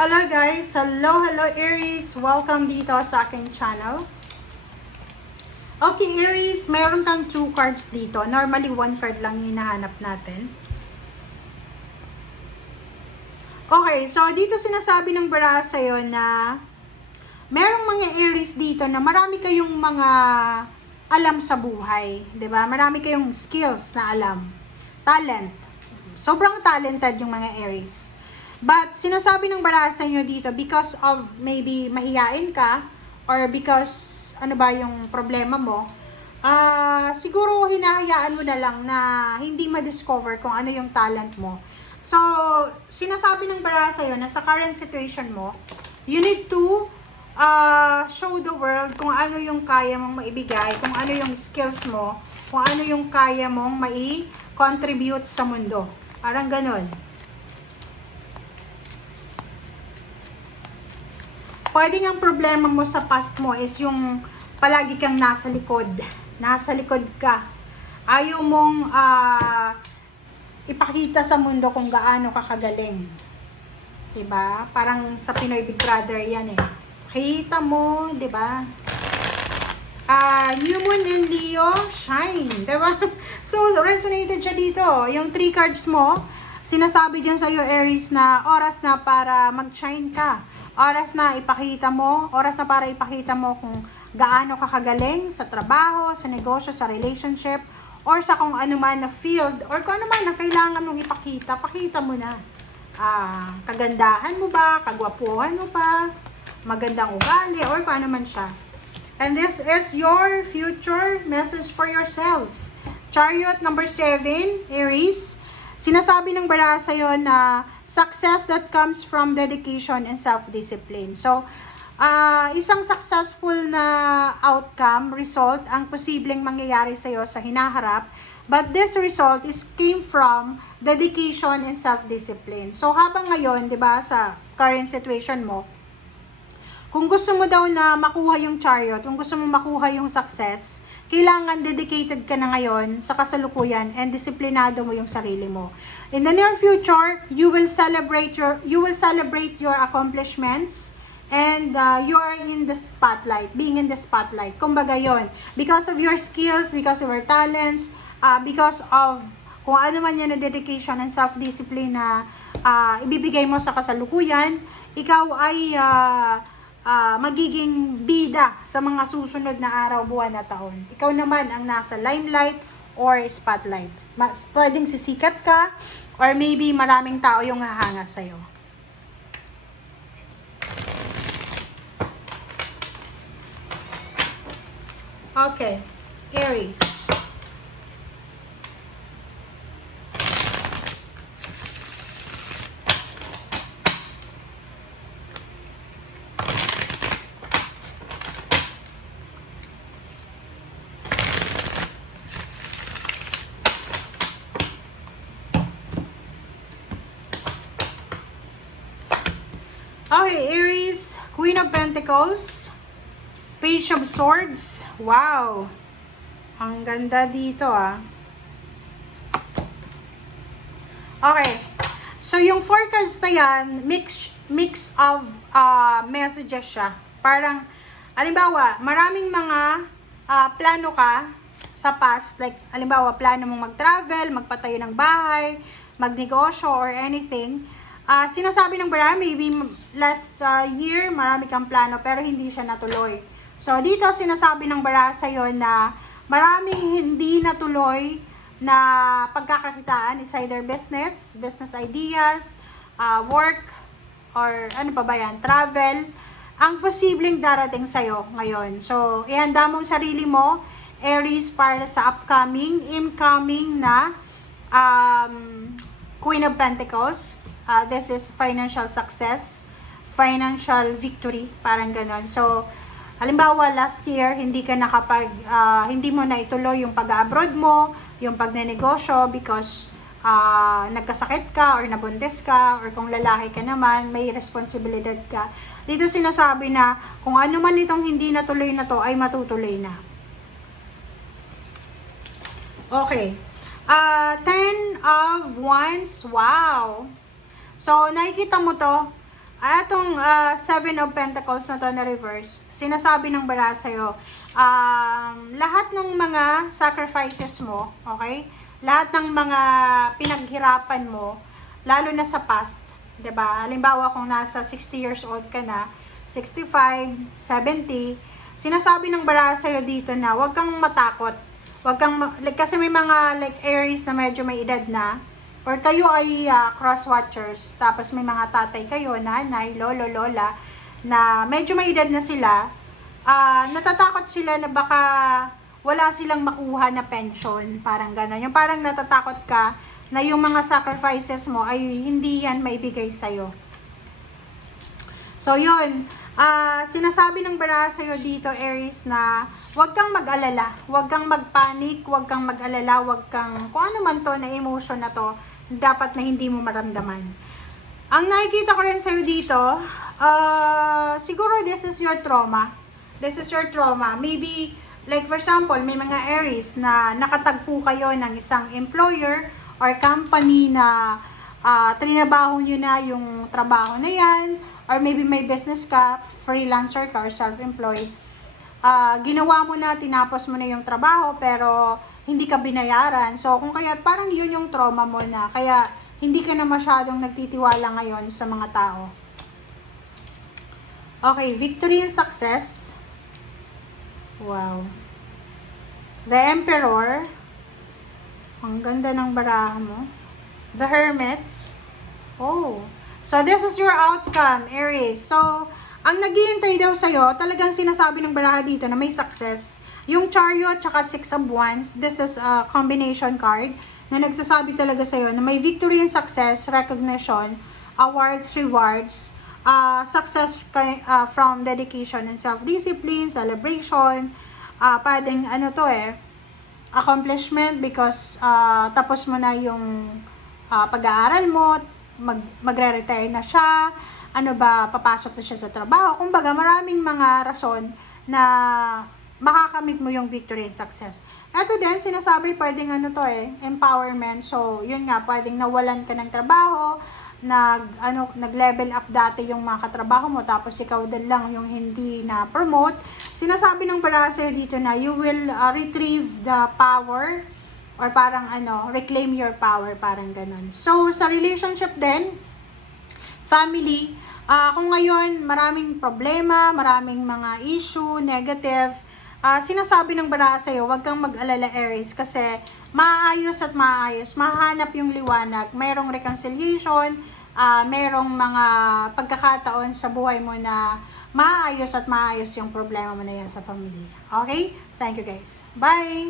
Hello guys! Hello Aries! Welcome dito sa aking channel. Okay Aries, meron kang 2 cards dito. Normally 1 card lang hinahanap natin. Okay, so dito sinasabi ng bara sa'yo na merong mga Aries dito na marami kayong mga alam sa buhay. 'Di ba? Marami kayong skills na alam. Talent. Sobrang talented yung mga Aries. But sinasabi ng bara sa inyo dito because of maybe mahiyain ka or because ano ba yung problema mo, siguro hinahayaan mo na lang na hindi ma-discover kung ano yung talent mo. So, sinasabi ng bara sa iyo na sa current situation mo, you need to show the world kung ano yung kaya mong maibigay, kung ano yung skills mo, kung ano yung kaya mong mai-contribute sa mundo. Parang ganun. Pwedeng ang problema mo sa past mo is yung palagi kang nasa likod. Nasa likod ka. Ayaw mong ipakita sa mundo kung gaano ka kagaling. Diba? Parang sa Pinoy Big Brother yan eh. Kita mo, diba? New Moon and Leo, shine. Diba? So, resonated siya dito. Yung 3 cards mo, sinasabi dyan sa'yo, Aries, na oras na para mag-shine ka. Oras na ipakita mo, oras na para ipakita mo kung gaano ka kagaling sa trabaho, sa negosyo, sa relationship, or sa kung ano man na field, or kung ano man na kailangan mong ipakita, pakita mo na. Kagandahan mo ba, kagwapuhan mo ba, magandang ugali, or kung ano man siya. And this is your future message for yourself. Chariot number 7, Aries. Sinasabi ng bara sa'yo na success that comes from dedication and self-discipline. So, isang successful na outcome, result, ang posibleng mangyayari sa'yo sa hinaharap. But this result came from dedication and self-discipline. So, habang ngayon, di ba, sa current situation mo, kung gusto mo daw na makuha yung chariot, kung gusto mo makuha yung success, kailangan dedicated ka na ngayon sa kasalukuyan and disiplinado mo yung sarili mo. In the near future, you will celebrate your accomplishments and you are in the spotlight, being in the spotlight. Kumbaga yon, because of your skills, because of your talents, because of kung ano man yan na dedication and self-discipline na ibibigay mo sa kasalukuyan, ikaw ay magiging bida sa mga susunod na araw, buwan na taon. Ikaw naman ang nasa limelight or spotlight. Pwedeng sisikat ka or maybe maraming tao yung hahanga sa'yo. Okay, Aries. Okay, Aries, Queen of Pentacles, Page of Swords. Wow! Ang ganda dito Okay. So, yung 4 cards na yan, mix of messages siya. Parang, halimbawa, maraming mga plano ka sa past. Like, halimbawa, plano mong mag-travel, magpatayo ng bahay, magnegosyo, or anything. Sinasabi ng bara, maybe last year, marami kang plano, pero hindi siya natuloy. So, dito sinasabi ng bara sa'yo na maraming hindi natuloy na pagkakakitaan is either business ideas, work, or ano pa ba yan, travel, ang posibleng darating sa'yo ngayon. So, ihanda mo ang sarili mo, Aries, para sa incoming na Queen of Pentacles. This is financial success, financial victory, parang ganon. So, halimbawa, last year, hindi mo na ituloy yung pag-abroad mo, yung pagnenegosyo because nagkasakit ka or nabuntis ka, or kung lalaki ka naman, may responsibilidad ka. Dito sinasabi na kung ano man itong hindi natuloy na to, ay matutuloy na. Okay. 10 of Wands. Wow! So, nakikita mo to, Atong Seven of Pentacles na to na reverse, sinasabi ng bara sa'yo, lahat ng mga sacrifices mo, okay? Lahat ng mga pinaghirapan mo, lalo na sa past, 'di ba? Halimbawa kung nasa 60 years old ka na, 65, 70, sinasabi ng bara sa'yo dito na huwag kang matakot. Kasi may mga like Aries na medyo may edad na, or kayo ay cross-watchers, tapos may mga tatay kayo, nanay, lolo, lola, na medyo may edad na sila, natatakot sila na baka wala silang makuha na pension, parang gano'n. Yung parang natatakot ka na yung mga sacrifices mo ay hindi yan maibigay sa'yo. So, yun. Sinasabi ng bara sa'yo dito, Aries, na huwag kang mag-alala, huwag kang mag-panic, huwag kang mag-alala, huwag kang, kung ano man to na emotion na to, dapat na hindi mo maramdaman. Ang nakikita ko rin sa'yo dito, siguro this is your trauma. This is your trauma. Maybe, like for example, may mga Aries na nakatagpo kayo ng isang employer or company na trinabaho nyo na yung trabaho na yan, or maybe may business ka, freelancer ka or self-employed. Ginawa mo na, tinapos mo na yung trabaho, pero hindi ka binayaran. So, kung kaya parang yun yung trauma mo na, kaya hindi ka na masyadong nagtitiwala ngayon sa mga tao. Okay, victory and success. Wow. The Emperor. Ang ganda ng baraha mo. The Hermit. Oh. So, this is your outcome, Aries. So, ang naghihintay daw sa'yo, talagang sinasabi ng baraha dito na may success. Yung Chariot tsaka Six of Wands, this is a combination card na nagsasabi talaga sa'yo na may victory and success, recognition, awards, rewards, success from dedication and self-discipline, celebration, pwedeng ano to accomplishment because tapos mo na yung pag-aaral mo, magre-retire na siya, papasok na siya sa trabaho. Kumbaga, maraming mga rason na makakamit mo yung victory and success. Ito din, sinasabi pwedeng empowerment. So, yun nga, pwedeng nawalan ka ng trabaho, nag-level up dati yung mga katrabaho mo, tapos ikaw din lang yung hindi na-promote. Sinasabi ng barasa dito na you will retrieve the power, or parang reclaim your power, parang ganun. So, sa relationship din, family, kung ngayon maraming problema, maraming mga issue, negative, sinasabi ng bara sa'yo, huwag kang mag-alala, Aries, kasi maayos at maayos, mahanap yung liwanag, mayroong reconciliation, mayroong mga pagkakataon sa buhay mo na maayos at maayos yung problema mo na yan sa pamilya. Okay? Thank you guys. Bye!